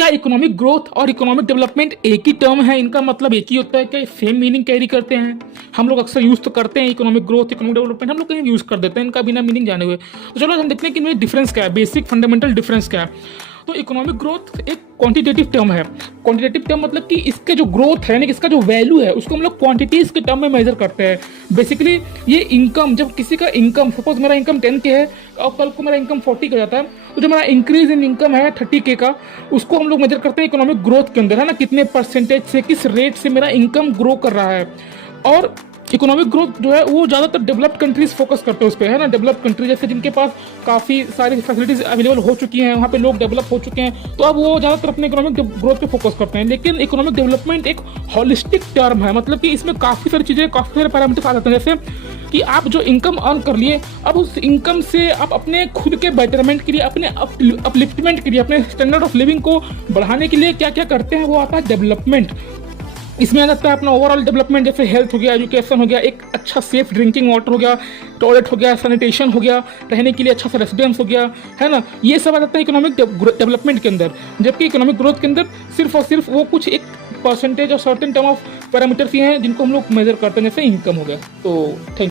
क्या economic growth और economic development एक ही टर्म है, इनका मतलब एक ही होता है? क्या सेम मीनिंग कैरी करते हैं? हम लोग अक्सर यूज़ तो करते हैं इकोनॉमिक ग्रोथ, इकोनॉमिक डेवलपमेंट, हम लोग कहीं यूज़ कर देते हैं इनका बिना मीनिंग जाने हुए। तो चलो हम देखते हैं कि इनमें डिफरेंस क्या है, बेसिक फंडामेंटल डिफरेंस क्या है। तो इकोनॉमिक ग्रोथ एक क्वांटिटेटिव टर्म है। क्वांटिटेटिव टर्म मतलब कि इसके जो ग्रोथ है, यानी कि इसका जो वैल्यू है, उसको हम लोग क्वांटिटीज़ के टर्म में मेजर करते हैं। बेसिकली ये इनकम, जब किसी का इनकम, सपोज मेरा इनकम 10K है और कल को मेरा इनकम 40K जाता है, तो जो मेरा इंक्रीज इन इनकम है 30K का, उसको हम लोग मेजर करते हैं इकोनॉमिक ग्रोथ के अंदर, है ना, कितने परसेंटेज से, किस रेट से मेरा इनकम ग्रो कर रहा है। और इकोनॉमिक ग्रोथ जो है वो ज़्यादातर डेवलप्ड कंट्रीज फोकस करते हैं उस पर, है ना। डेवलप्ड कंट्रीज जैसे जिनके पास काफ़ी सारी फैसिलिटीज़ अवेलेबल हो चुकी हैं, वहाँ पे लोग डेवलप हो चुके हैं, तो अब वो ज़्यादातर अपने इकोनॉमिक ग्रोथ पे फोकस करते हैं। लेकिन इकोनॉमिक डेवलपमेंट एक हॉलिस्टिक टर्म है, मतलब कि इसमें काफ़ी सारी चीज़ें, काफ़ी सारे पैरामीटर्स आ जाते हैं। जैसे कि आप जो इनकम अर्न कर लिए, अब उस इनकम से आप अपने खुद के बेटरमेंट के लिए, अपने अपलिफ्टमेंट के लिए, अपने स्टैंडर्ड ऑफ लिविंग को बढ़ाने के लिए क्या क्या करते हैं, वो आता है डेवलपमेंट। इसमें आ जाता है अपना ओवरऑल डेवलपमेंट, जैसे हेल्थ हो गया, एजुकेशन हो गया, एक अच्छा सेफ ड्रिंकिंग वाटर हो गया, टॉयलेट हो गया, सैनिटेशन हो गया, रहने के लिए अच्छा सा रेसिडेंस हो गया, है ना। ये सब आ जाता है इकोनॉमिक डेवलपमेंट के अंदर। जबकि इकोनॉमिक ग्रोथ के अंदर सिर्फ और सिर्फ वो कुछ एक परसेंटेज और सर्टेन टर्म ऑफ पैरामीटर्स ही हैं जिनको हम लोग मेजर करते हैं, जैसे इनकम हो गया। तो थैंक